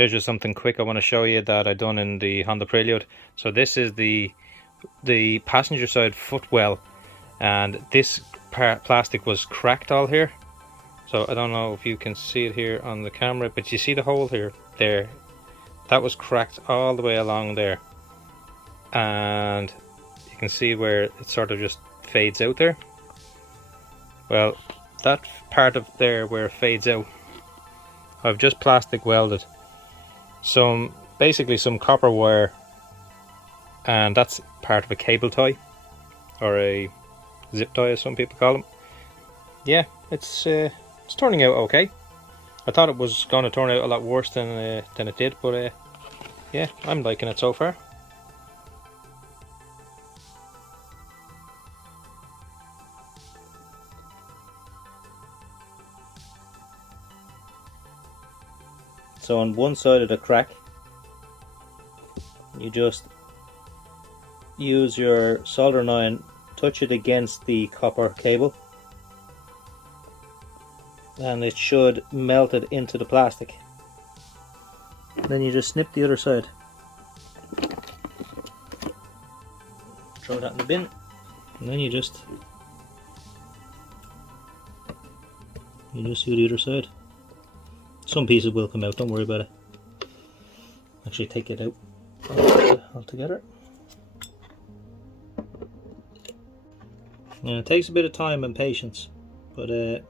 Here's just something quick I want to show you that I done in the Honda Prelude. So this is the passenger side footwell, and this plastic was cracked all here. So I don't know if you can see it here on the camera, but you see the hole here, there, that was cracked all the way along there, and you can see where it sort of just fades out there. Well, that part of there where it fades out, I've just plastic welded basically some copper wire, and that's part of a cable tie, or a zip tie as some people call them. Yeah, it's turning out okay. I thought it was going to turn out a lot worse than it did, but yeah, I'm liking it so far. So on one side of the crack, you just use your soldering iron, touch it against the copper cable, and it should melt it into the plastic. Then you just snip the other side. Throw that in the bin, and then you just do the other side. Some pieces will come out, don't worry about it. Actually, take it out altogether. Yeah, it takes a bit of time and patience, but you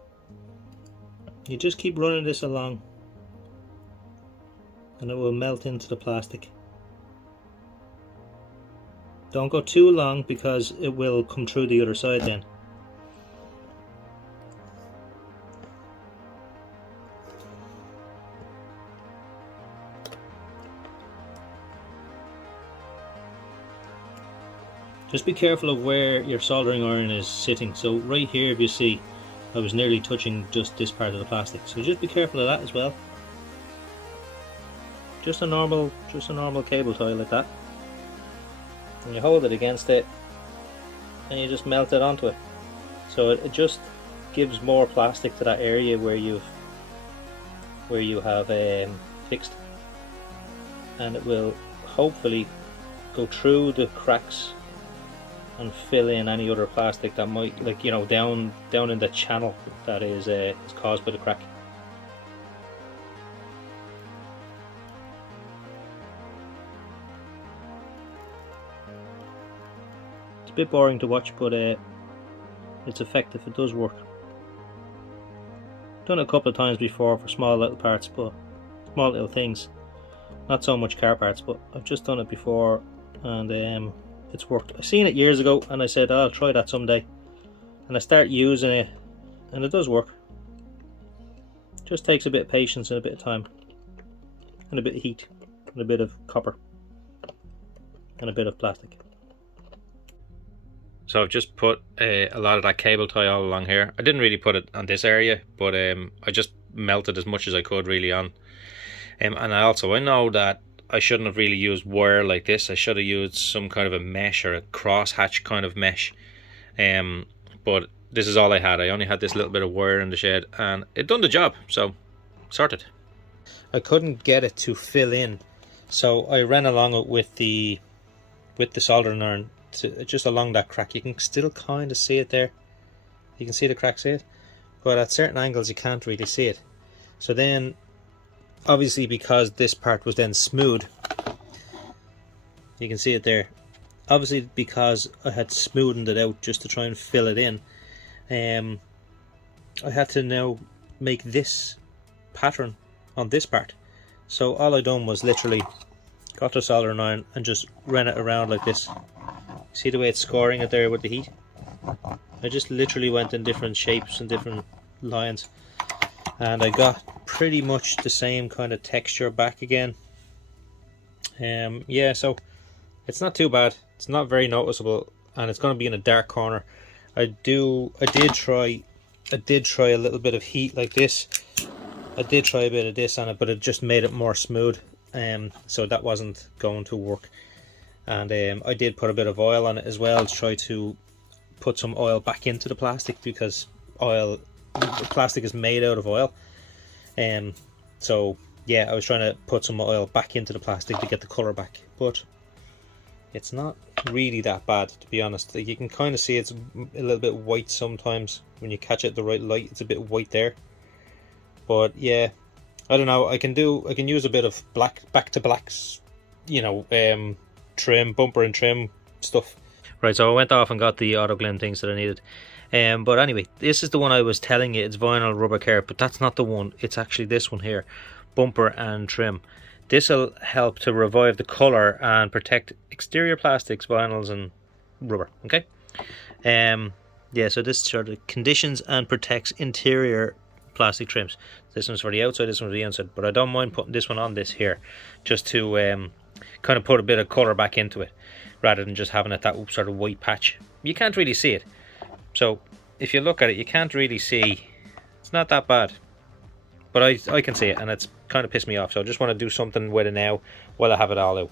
just keep running this along and it will melt into the plastic. Don't go too long because it will come through the other side then. Just be careful of where your soldering iron is sitting. So right here, if you see, I was nearly touching just this part of the plastic. So just be careful of that as well. Just a normal cable tie like that. And you hold it against it, and you just melt it onto it. So it just gives more plastic to that area where you have fixed, and it will hopefully go through the cracks and fill in any other plastic that might, like, you know, down in the channel that is caused by the crack. It's a bit boring to watch, but it's effective. It does work. Done it a couple of times before for small little parts, but small little things. Not so much car parts, but I've just done it before, and it's worked. I seen it years ago and I said, oh, I'll try that someday, and I start using it and it does work. Just takes a bit of patience and a bit of time and a bit of heat and a bit of copper and a bit of plastic. So I've just put a lot of that cable tie all along here. I didn't really put it on this area, but I just melted as much as I could really on. And I know that I shouldn't have really used wire like this. I should have used some kind of a mesh or a crosshatch kind of mesh. But this is all I had. I only had this little bit of wire in the shed, and it done the job, so sorted. I couldn't get it to fill in, so I ran along it with the soldering iron just along that crack. You can still kind of see it there. You can see the crack, see it? But at certain angles you can't really see it. So then, obviously, because this part was then smooth, you can see it there. Obviously, because I had smoothened it out just to try and fill it in, I had to now make this pattern on this part. So all I done was literally got the soldering iron and just ran it around like this. See the way it's scoring it there with the heat? I just literally went in different shapes and different lines, and I got pretty much the same kind of texture back again. Yeah, so it's not too bad. It's not very noticeable, and it's going to be in a dark corner. I did try a little bit of heat like this. I did try a bit of this on it, but it just made it more smooth. So that wasn't going to work. And I did put a bit of oil on it as well to try to put some oil back into the plastic, because plastic is made out of oil. So yeah, I was trying to put some oil back into the plastic to get the colour back, but it's not really that bad, to be honest. Like, you can kind of see it's a little bit white sometimes when you catch it at the right light. It's a bit white there, but yeah, I don't know. I can use a bit of back to blacks, you know, trim, bumper and trim stuff. Right, so I went off and got the auto glym things that I needed. But anyway, this is the one I was telling you, it's vinyl rubber care, but that's not the one. It's actually this one here, bumper and trim. This will help to revive the colour and protect exterior plastics, vinyls and rubber, okay? Yeah, so this sort of conditions and protects interior plastic trims. This one's for the outside, this one's for the inside, but I don't mind putting this one on this here, just to kind of put a bit of colour back into it, rather than just having it that sort of white patch. You can't really see it. So if you look at it, you can't really see. It's not that bad, but I can see it, and it's kind of pissed me off. So I just want to do something with it now while I have it all out.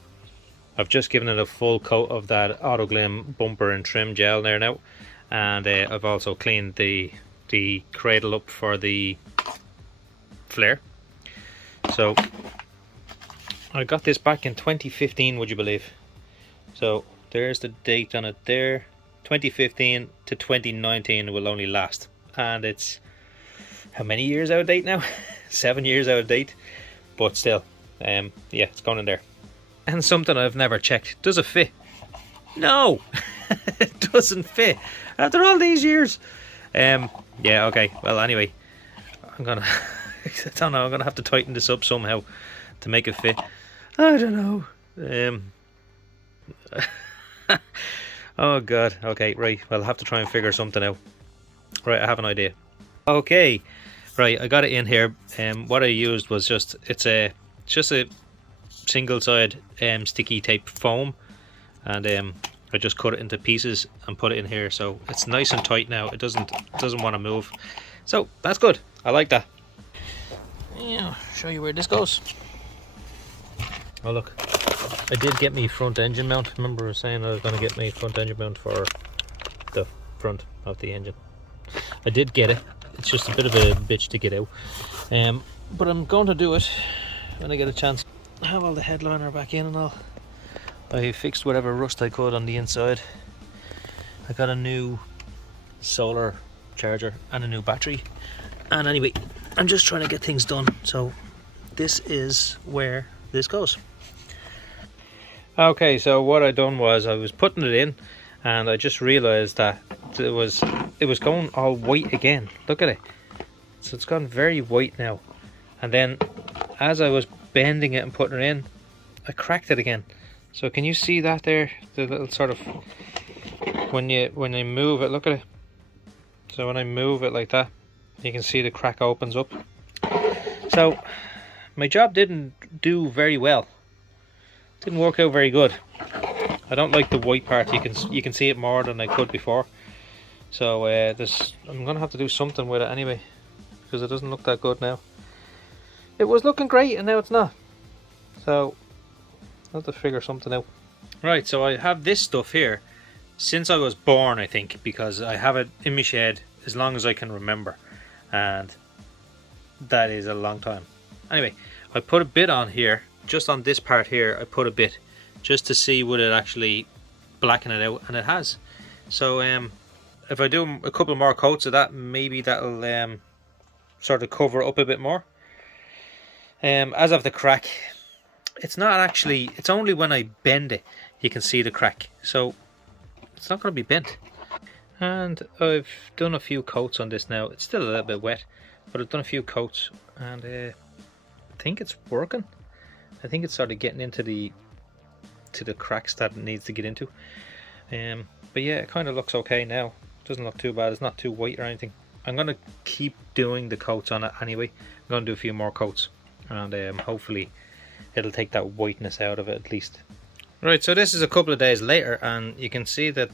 I've just given it a full coat of that auto glym bumper and trim gel there now, and I've also cleaned the cradle up for the flare. So I got this back in 2015, would you believe? So there's the date on it there. 2015 to 2019 will only last, and it's how many years out of date now? 7 years out of date, but still, yeah, it's going in there. And something I've never checked, does it fit? No, it doesn't fit after all these years. Yeah, okay, well anyway, I'm gonna I don't know, I'm gonna have to tighten this up somehow to make it fit. I don't know. Oh god, okay, right, well I'll have to try and figure something out. Right, I have an idea. Okay, right, I got it in here. What I used was just a single side sticky tape foam, and I just cut it into pieces and put it in here, so it's nice and tight now. It doesn't want to move, so that's good. I like that. Yeah, show you where this goes. Oh look, I did get me front engine mount. Remember I was saying I was going to get me front engine mount for the front of the engine. I did get it. It's just a bit of a bitch to get out, but I'm going to do it when I get a chance. I have all the headliner back in and all. I fixed whatever rust I could on the inside. I got a new solar charger and a new battery, and anyway, I'm just trying to get things done. So this is where this goes. Okay, so what I done was I was putting it in, and I just realized that it was going all white again. Look at it. So it's gone very white now, and then as I was bending it and putting it in, I cracked it again. So can you see that there? The little sort of, when I move it, look at it. So when I move it like that, you can see the crack opens up. So my job didn't do very well. Didn't work out very good. I don't like the white part. You can see it more than I could before. So I'm gonna have to do something with it anyway, because it doesn't look that good now. It was looking great and now it's not. So I'll have to figure something out. Right, so I have this stuff here since I was born, I think, because I have it in my shed as long as I can remember, and that is a long time. Anyway, I put a bit on here, just on this part here. I put a bit just to see would it actually blacken it out, and it has. So if I do a couple more coats of that, maybe that'll sort of cover it up a bit more. As of the crack, it's not actually, it's only when I bend it you can see the crack, so it's not going to be bent. And I've done a few coats on this now. It's still a little bit wet, but I've done a few coats, and I think it's working. I think it's sort of getting into the cracks that it needs to get into. But yeah, it kind of looks okay now. It doesn't look too bad. It's not too white or anything. I'm going to keep doing the coats on it anyway. I'm going to do a few more coats, and hopefully it'll take that whiteness out of it at least. Right, so this is a couple of days later, and you can see that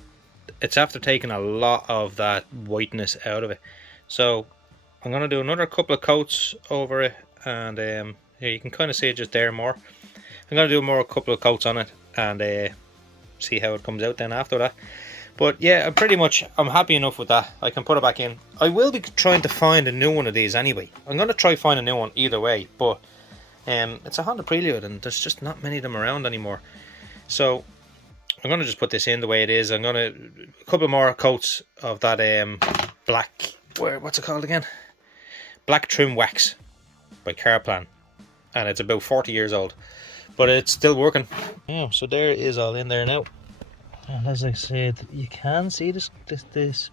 it's after taking a lot of that whiteness out of it. So I'm going to do another couple of coats over it, and here you can kind of see it just there more. I'm going to do a couple of coats on it and see how it comes out then after that. But yeah, I'm happy enough with that. I can put it back in. I will be trying to find a new one of these anyway. I'm going to try find a new one either way, but It's a Honda Prelude, and there's just not many of them around anymore. So I'm going to just put this in the way it is. I'm going to a couple more coats of that black, what's it called again? Black trim wax by Carplan, and it's about 40 years old, but it's still working. Yeah, so there it is, all in there now. And as I said, you can see this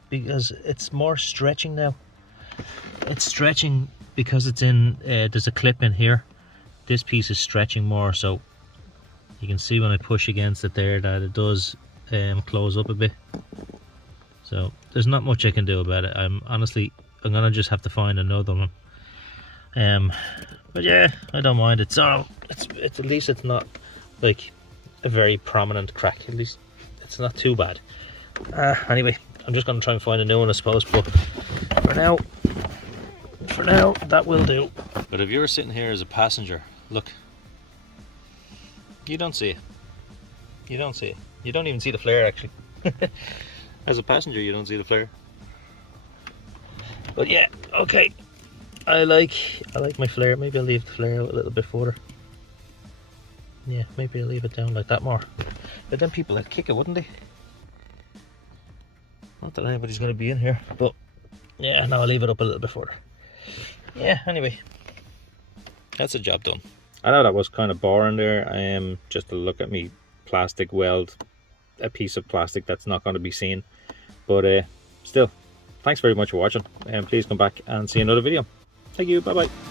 because it's more stretching now. It's stretching because it's in, there's a clip in here. This piece is stretching more, so you can see when I push against it there that it does close up a bit. So there's not much I can do about it. I'm gonna just have to find another one. But yeah, I don't mind it. So it's at least it's not like a very prominent crack. At least it's not too bad. Anyway, I'm just gonna try and find a new one, I suppose. But for now, that will do. But if you're sitting here as a passenger, look, you don't see it. You don't see it. You don't even see the flare, actually. As a passenger, you don't see the flare. But yeah, okay. I like my flare. Maybe I'll leave the flare out a little bit further. Yeah, maybe I'll leave it down like that more. But then people would kick it, wouldn't they? Not that anybody's going to be in here, but yeah, no, I'll leave it up a little bit further. Yeah, anyway, that's a job done. I know that was kind of boring there. Just to look at me plastic weld a piece of plastic that's not going to be seen. But still, thanks very much for watching, and please come back and see another video. Thank you, bye bye.